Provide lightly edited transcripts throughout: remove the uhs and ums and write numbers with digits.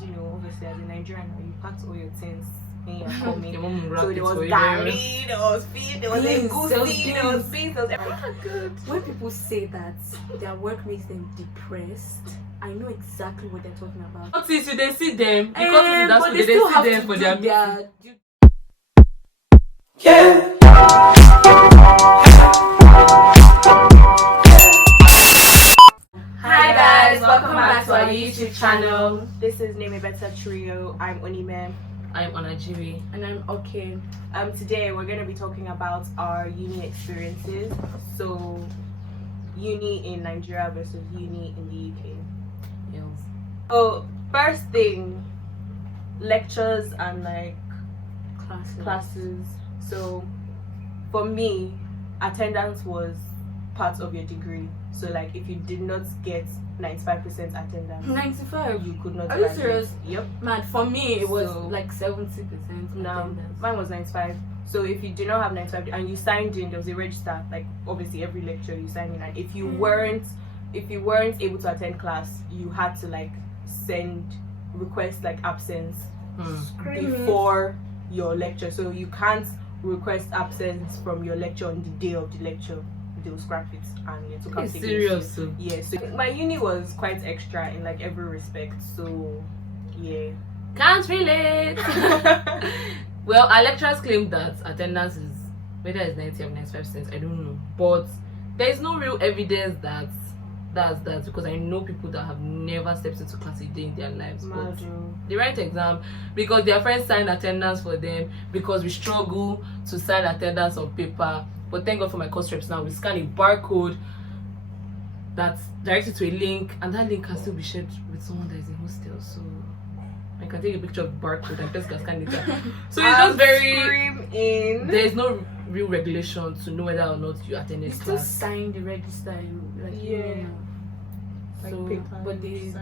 because obviously as a Nigerian you packed all your things when you're coming. So there was gari, there was feed, there was egusi, there was beans, there was When people say that their work makes them depressed, I know exactly what they're talking about. What is they see them because that's what they see them for their meeting. Yeah. Hi guys, welcome back to our YouTube channel. This is Name a Better Trio. I'm ONIME. I'm ONAJEWWE. And I'm okay. Today we're going to be talking about our uni experiences. So, uni in Nigeria versus uni in the UK. Yes. So, first thing, lectures and like classes. So, for me, attendance was part of your degree. So like if you did not get 95% attendance, 95, you could not. Are you serious? Yep. Man, for me it was So, like 70% no, attendance. mine was 95. So if you did not have 95 and you signed in, there was a register. Like obviously every lecture you signed in, and if you weren't able to attend class, you had to like request like absence before your lecture. So you can't request absence from your lecture on the day of the lecture. They'll scrap it and it took out. It's serious. Yeah, so my uni was quite extra in like every respect. So yeah. Can't relate. Well, our lecturers claim that attendance is whether it's 90 or 95%, I don't know. But there is no real evidence that that's because I know people that have never stepped into class a day in their lives. But they write exam because their friends sign attendance for them, because we struggle to sign attendance on paper. But thank God for my course reps now, we scan a barcode that's directed to a link, and that link can still be shared with someone that is in hostel. So I can take a picture of the barcode and person can scan it. So it's just very there is no real regulation to know whether or not you attended You class. still sign the register, So, but they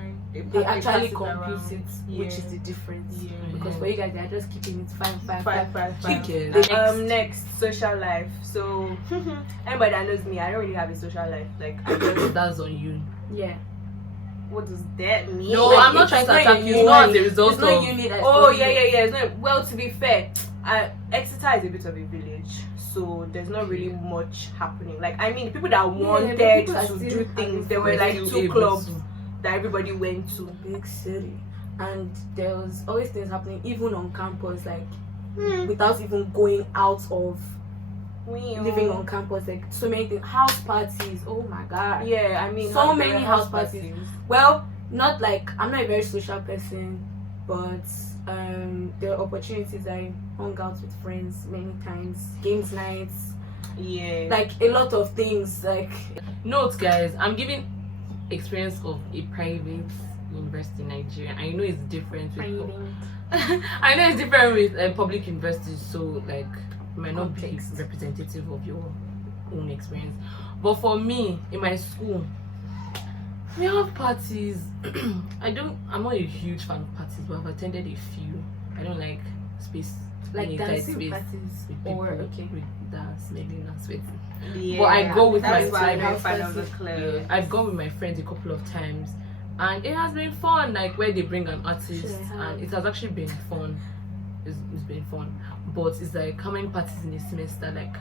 actually compute it, which is the difference. Yeah. Because for you guys, they are just keeping it 5. Next, social life. So anybody that knows me, I don't really have a social life. Like That's on you. Yeah. What does that mean? No, I'm not trying to attack you. It's not as a result it's not of. uni that's It's not. Well, to be fair, Exeter is a bit of a village, so there's not really much happening. Like I mean, people that wanted to do things, there were like 2 clubs that everybody went to. Big city, and there was always things happening, even on campus, like without even going out of living on campus. Like so many things, house parties. Oh my god. Yeah, I mean, so many house parties. Well, not like I'm not a very social person, but there are opportunities. I hung out with friends many times, games nights, like a lot of things. Like Note, guys, I'm giving experience of a private university in Nigeria. I know it's different with I know it's different with public universities, so like it might not be representative of your own experience. But for me, in my school, we have parties. I'm not a huge fan of parties, but I've attended a few. I don't like space, dancing parties with people, with dance, smelling and sweating. Yeah, but I go with my friends. I've gone with my friends a couple of times, and it has been fun. Like where they bring an artist, and it has actually been fun. It's been fun, but it's like how many parties in a semester? Like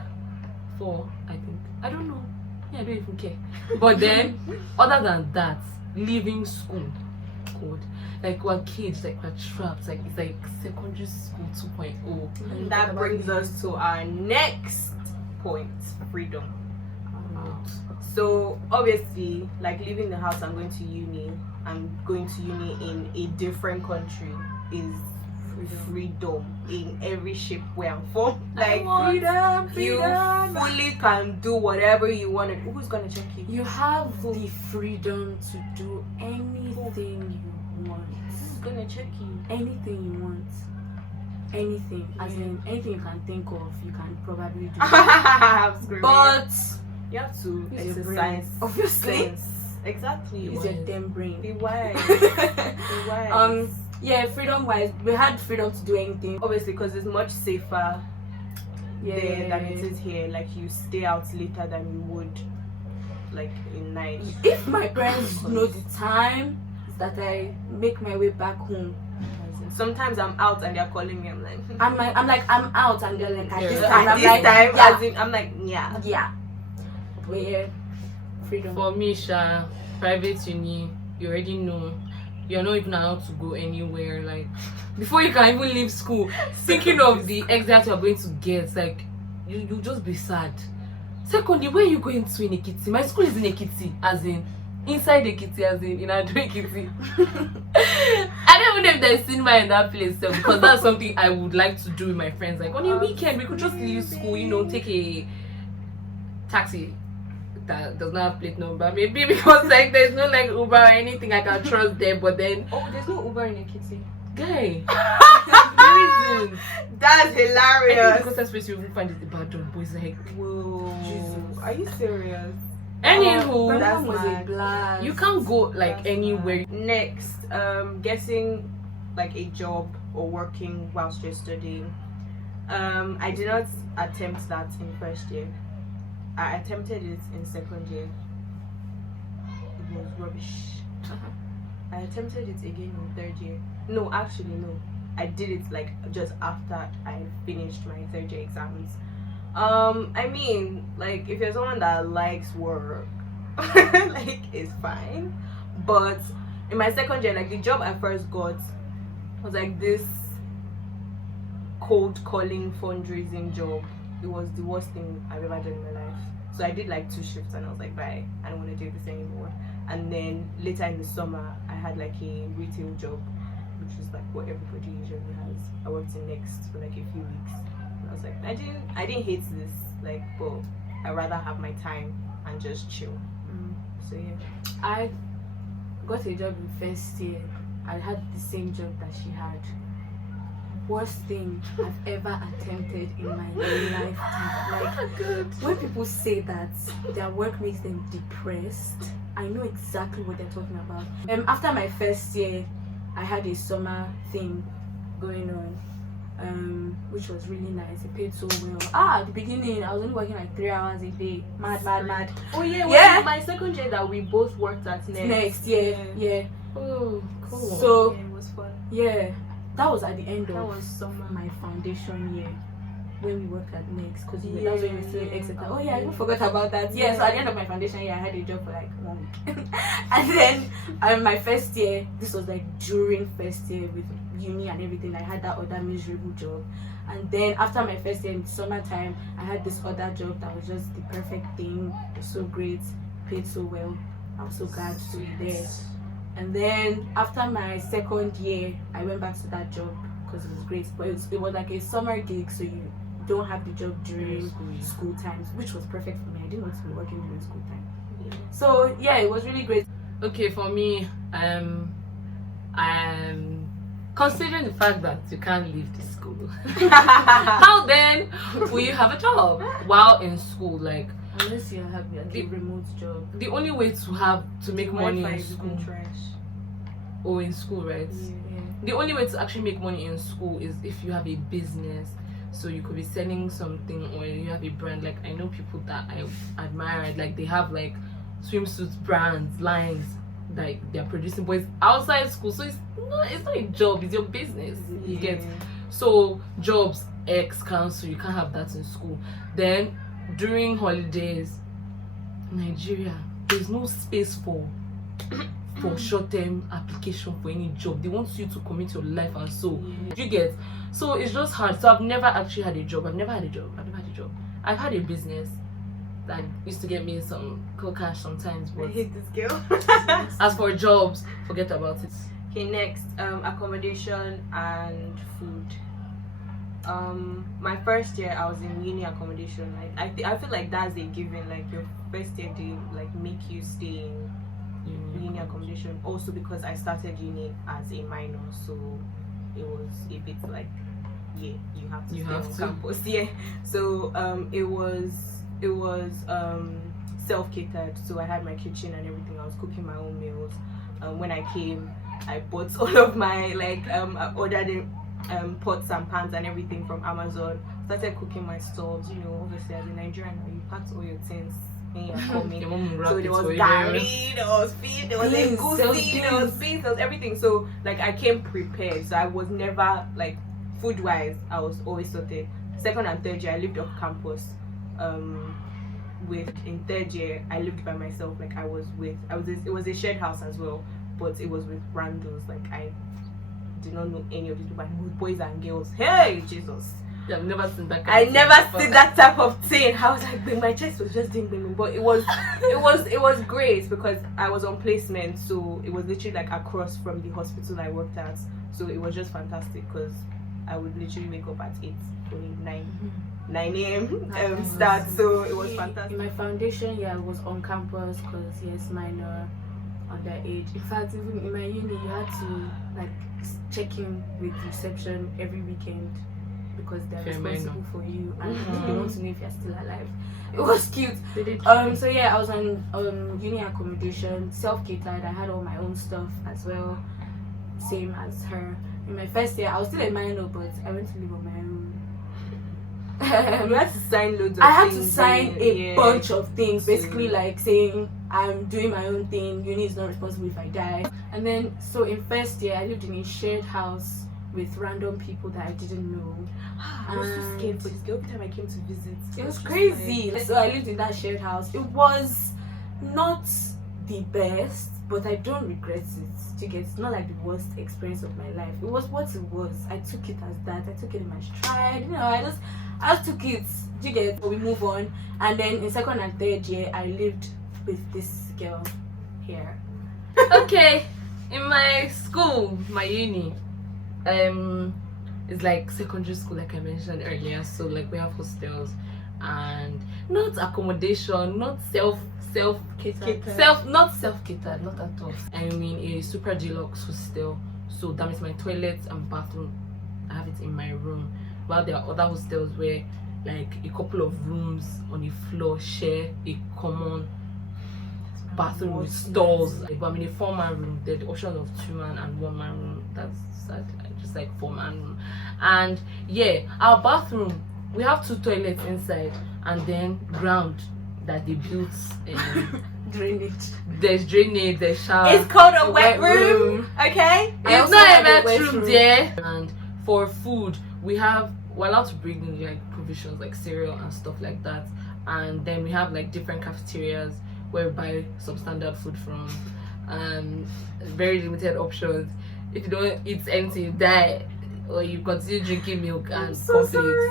4, I think. I don't know. Yeah, I don't even care. But then, other than that, leaving school, God, like we're kids, like we're trapped. Like it's like secondary school 2.0. And that brings us to our next point: freedom. So obviously, like leaving the house and going to uni, in a different country is freedom in every shape, way and form. Like freedom. You fully can do whatever you want. Who's gonna check you? You have the freedom to do anything you want. Who's gonna check you? Anything you want. Anything. As in anything you can think of, you can probably do. But you have to exercise. Obviously. Exactly. Use your damn brain. Be wise. Be wise. Yeah, freedom wise, we had freedom to do anything. Obviously, because it's much safer there than it is here. Like you stay out later than you would like in night. If my parents know the time that I make my way back home. Sometimes I'm out and they're calling me. I'm like, I'm out, and they're like, at this At time, I'm this like, time, yeah, as in, I'm like, yeah. yeah. But yeah, freedom. For me, Sha, private uni, you already know you're not even allowed to go anywhere. Like, before you can even leave school, thinking of the exam you're going to get, like, you just be sad. Secondly, where are you going to in Ekiti? My school is in Ekiti, as in inside Ekiti, as in Ado Ekiti. I don't even know if there's cinema in that place, because that's something I would like to do with my friends. Like, on a weekend, we could just leave school, you know, take a taxi that does not have plate number, maybe because like there's no like Uber or anything I can trust there. But then, Oh, there's no Uber in Ekiti. guy, there isn't. That's I think hilarious. the closest place you will find is the Badon, but it's like, Whoa. Jesus. Are you serious? anywho, that's Birmingham was a mad. blast. you can't go like That's anywhere. Next, getting like a job or working whilst you're studying. I did not attempt that in first year. I attempted it in second year. It was rubbish. I attempted it again in third year. No, actually no. I did it like just after I finished my third year exams. I mean, like if you're someone that likes work, like it's fine. But in my second year, like the job I first got was like this cold calling fundraising job. It was the worst thing I've ever done in my life. So I did like 2 shifts and I was like, bye, I don't want to do this anymore. And then later in the summer, I had like a retail job, which is like what everybody usually has. I worked in Next for like a few weeks. And I was like, I didn't hate this, like, but I'd rather have my time and just chill. So yeah. I got a job in first year. I had the same job that she had. Worst thing I've ever attempted in my lifetime. Like, when people say that their work makes them depressed, I know exactly what they're talking about. After my first year, I had a summer thing going on, which was really nice. It paid so well. At the beginning, I was only working like 3 hours a day. Mad. Oh yeah, Yeah. my second year that we both worked at Next, yeah. Oh, cool. So, yeah, it was fun. yeah, that was at the end That of was summer. my foundation year when we worked at Next, because that was when we were still in Exeter. Oh yeah, I even forgot about that. Yeah, so at the end of my foundation year, I had a job for like 1 week. And then my first year, this was like during first year with uni and everything, I had that other miserable job. And then after my first year in summertime, I had this other job that was just the perfect thing. It was so great, paid so well. I was so glad to be there. And then after my second year, I went back to that job because it was great. But it was like a summer gig, so you don't have the job during school times, which was perfect for me. I didn't want to be working during school time. Yeah. So yeah, it was really great. Okay, for me, considering the fact that you can't leave the school, how then will you have a job while in school? Like, Unless you have a remote job. the only way to make money in school, trash. or in school, right? Yeah. The only way to actually make money in school is if you have a business. So you could be selling something, or you have a brand. Like, I know people that I admire, like they have like swimsuits brands, lines that they're producing, but it's outside school, so it's not a job, it's your business. You get. So jobs cancel, you can't have that in school. Then during holidays, Nigeria, there's no space for short-term application for any job. They want you to commit your life and soul. You get. So it's just hard. So I've never actually had a job. I've never had a job. I've had a business that used to get me some cool cash sometimes, I but hate this girl. as for jobs, forget about it. Okay, next, accommodation and food. My first year I was in uni accommodation. Like I feel like that's a given. Like your first year they like make you stay in uni accommodation. Also because I started uni as a minor, so it was a bit like, yeah, you have to stay on campus. Yeah. So it was self-catered. So I had my kitchen and everything. I was cooking my own meals. When I came, I bought all of my I ordered pots and pans and everything from Amazon. Started cooking my stuff. You know, obviously as a Nigerian, you packed all your things Your mom so there was gari, there was feed, there was egusi, there was beans, there was everything. So like I came prepared. So I was never like food wise. I was always sorted. Second and third year, I lived off campus. In third year, I lived by myself. Like it was a shared house as well, but it was with randos. Like I did not know any of these people. It was boys and girls. Hey, Jesus. I've never seen that. I never seen that type of thing. I was like, my chest was just ding, but it was great because I was on placement, so it was literally like across from the hospital I worked at. So it was just fantastic because I would literally wake up at 8, 9 a.m. Start. So it was fantastic. In my foundation, yeah, I was on campus because yes, minor, underage. In fact, even in my uni, you had to like check in with reception every weekend, because they're responsible for you and they want to know if you're still alive. It was cute. So yeah, I was on uni accommodation, self-catered. I had all my own stuff as well, same as her. In my first year, I was still a minor, but I went to live on my own. You had to sign loads of things. I had to sign a bunch of things, basically like saying I'm doing my own thing. Uni is not responsible if I die. And then, so in first year, I lived in a shared house with random people that I didn't know. I was so scared for this girl every time I came to visit. It was crazy. Like, so I lived in that shared house. It was not the best, but I don't regret it. It's not like the worst experience of my life. It was what it was. I took it as that. I took it in my stride. I just took it. But we move on. And then in second and third year, I lived with this girl here. Okay, in my school, my uni, it's like secondary school, like I mentioned earlier. So like we have hostels and not accommodation, not self-catered, not at all. I mean a super deluxe hostel. So that means my toilet and bathroom, I have it in my room. While there are other hostels where like a couple of rooms on a floor share a common bathroom with stalls. But I'm in a 4-man room. There's the option of 2-man and 1-man room. That's sad. Just like 4-man room. And yeah, our bathroom, we have 2 toilets inside and then ground that they built. Drainage. There's drainage, there's shower. It's called a wet room. Okay? It's not a wet room there. And for food, we're allowed to bring in like provisions like cereal and stuff like that. And then we have like different cafeterias where we buy substandard food from. Very limited options. If you don't eat anything, you die, or you continue drinking milk and cornflakes.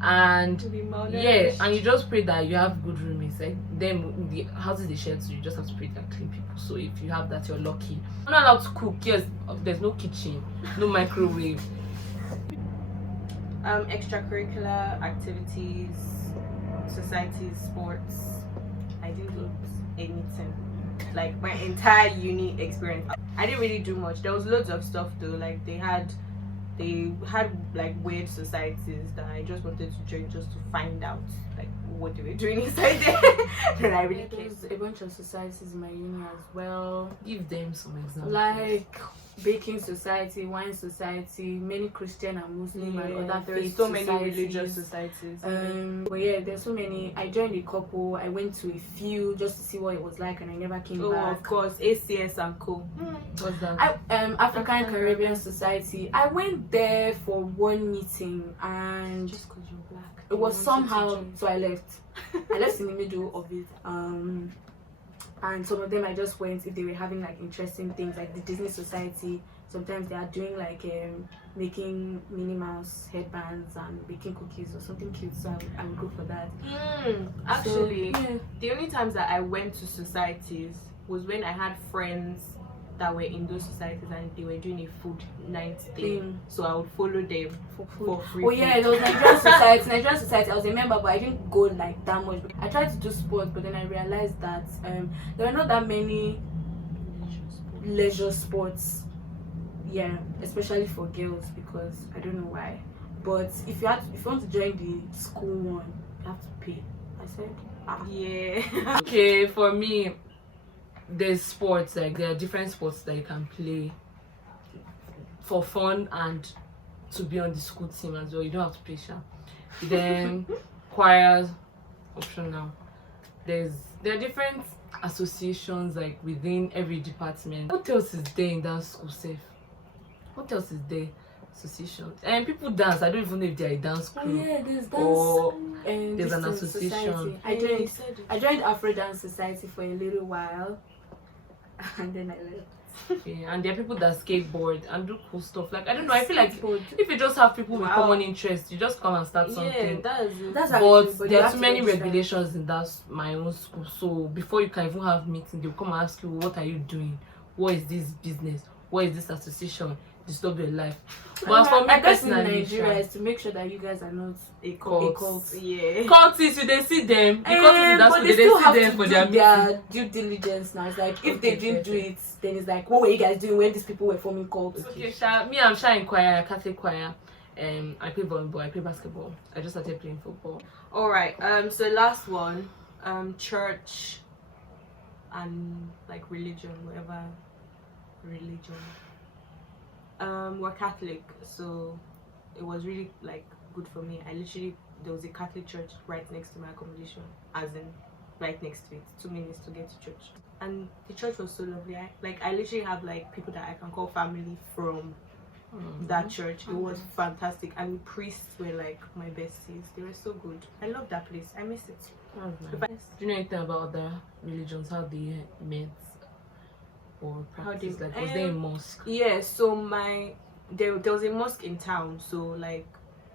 And yeah, and you just pray that you have good roommates. Like them, the houses they share, so you just have to pray that clean people. So if you have that, you're lucky. I'm not allowed to cook. Yes, there's no kitchen, no microwave. Extracurricular activities, societies, sports. I didn't anything. Like my entire uni experience, I didn't really do much. There was loads of stuff though. Like they had like weird societies that I just wanted to join just to find out like what they were doing inside there. And I really There's a bunch of societies in my uni as well. Give them some examples. Like baking society, wine society, many Christian and Muslim and other there are faith so many societies. religious societies. But yeah, there's so many. I joined a couple. I went to a few just to see what it was like, and I never came back. Of course, ACS and co. What's that? African Caribbean Society. I went there for one meeting, and Just because you're black. it was somehow. So I left. I left in the middle of it. And some of them I just went if they were having like interesting things, like the Disney Society. Sometimes they are doing like making Minnie Mouse headbands and baking cookies or something cute, so I would go for that. Actually, so, yeah. the only times that I went to societies was when I had friends that were in those societies and they were doing a food night thing. So I would follow them for free. Oh yeah, there was Nigerian Society. Nigerian Society, I was a member, but I didn't go like that much. I tried to do sports, but then I realized that there were not that many leisure sports. Yeah, especially for girls, because I don't know why. But if you want to join the school one, you have to pay. I said, yeah. Okay, for me, there's sports, like there are different sports that you can play for fun and to be on the school team as well. You don't have to pay, sha. Then choirs, optional. there are different associations like within every department. What else is there in that school safe? What else is there? Associations and people dance. I don't even know if they are a dance crew. Oh yeah, there's dance. Or And there's an this association. society. I joined Afro Dance Society for a little while, and then I left. Yeah, and there are people that skateboard and do cool stuff. Like I don't know. I feel like Skateboard. if you just have people with Wow. common interests, you just come and start something. Yeah, That's But actually, there you are have too to many register. regulations in my own school. So before you can even have meeting, they'll come and ask you, what are you doing? What is this business? What is this association? Disturb your life. But for me I guess in personally, Nigeria is to make sure that you guys are not a cult. cult. Yeah. cultists, you they see them. The cultists in that but school, they they still see have them to for do their meeting. their due diligence now. It's like if Okay, they didn't do perfect. it, then it's like, what were you guys doing when these people were forming cults? Okay, I'm shy in choir, Catholic choir. I play volleyball, I play basketball. I just started playing football. All right. So last one, church and like religion, whatever religion. We're Catholic, so it was really like good for me. There was a Catholic church right next to my accommodation, as in right next to it, 2 minutes to get to church. And the church was so lovely. I literally have like people that I can call family from that church. It was fantastic, and the priests were like my besties. They were so good. I love that place. I miss it. Do you know anything about other religions? How they met or practice? Like, was there a mosque? Yeah, so there was a mosque in town, so like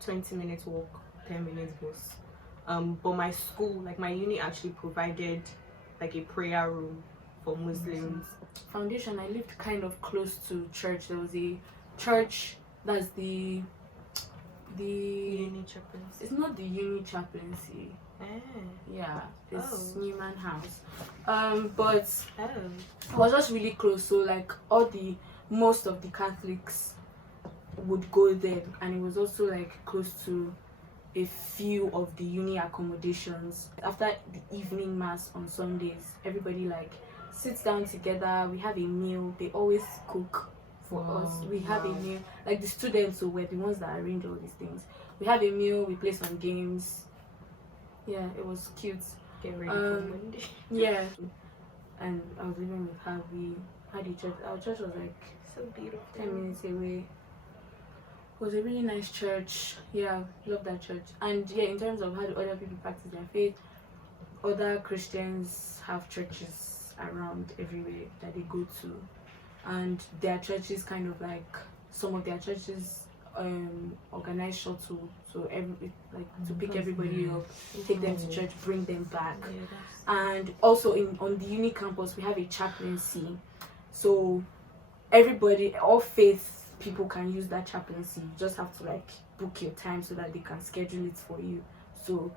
20 minutes walk, 10 minutes bus. But my school, like my uni, actually provided like a prayer room for Muslims. Foundation, I lived kind of close to church. There was a church that's the Uni chaplains. it's not the uni chaplaincy. Yeah, it's Oh. Newman House. But Oh. it was just really close, so like most of the Catholics would go there, and it was also like close to a few of the uni accommodations. After the evening mass on Sundays, everybody like sits down together. We have a meal. They always cook for us. We have a meal. Like the students who were the ones that arrange all these things. We have a meal. We play some games. Yeah, it was cute. Get ready for Monday. Yeah, and I was living with her. We had a church. Our church was like So beautiful. 10 minutes away. It was a really nice church. Yeah, love that church. And yeah, in terms of how do other people practice their faith, other Christians have churches around everywhere that they go to, and their churches kind of like some of their churches organize shuttle, so to pick everybody up, take them to church, bring them back. And also on the uni campus we have a chaplaincy, so everybody, all faith people can use that chaplaincy. You just have to like book your time so that they can schedule it for you. So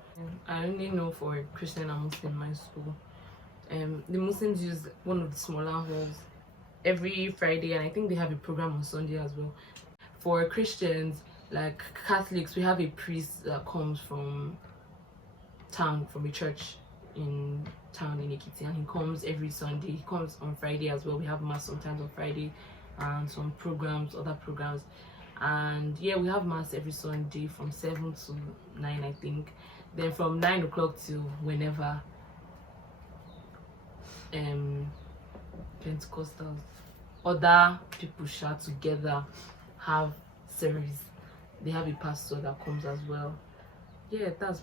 I only know for Christian and Muslim in my school. The Muslims use one of the smaller halls every Friday, and I think they have a program on Sunday as well. For Christians, like Catholics, we have a priest that comes from town, from a church in town in Ekiti, and he comes every Sunday. He comes on Friday as well. We have mass sometimes on Friday, and some programs, other programs. And yeah, we have mass every Sunday from 7 to 9, I think. Then from 9 o'clock to whenever, Pentecostals, other people share together, have service. They have a pastor that comes as well. Yeah, that's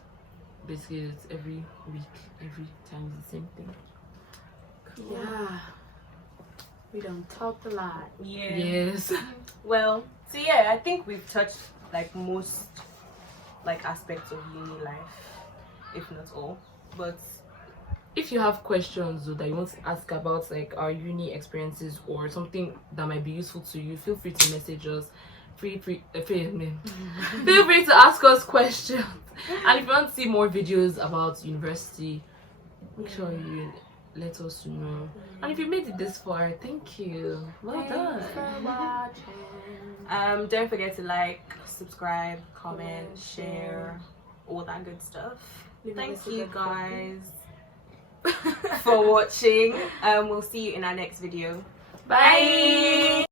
basically it. Every week, every time it's the same thing. yeah, we don't talk a lot. Yeah. Yes. Well, so yeah, I think we've touched like most like aspects of uni life, if not all. But If you have questions though, that you want to ask about like our uni experiences or something that might be useful to you, feel free to message us. Feel free to ask us questions. And if you want to see more videos about university, make sure you let us know. And if you made it this far, thank you. Well done. Thanks for watching. don't forget to like, subscribe, comment, share, all that good stuff. Thank you guys for watching. We'll see you in our next video. Bye.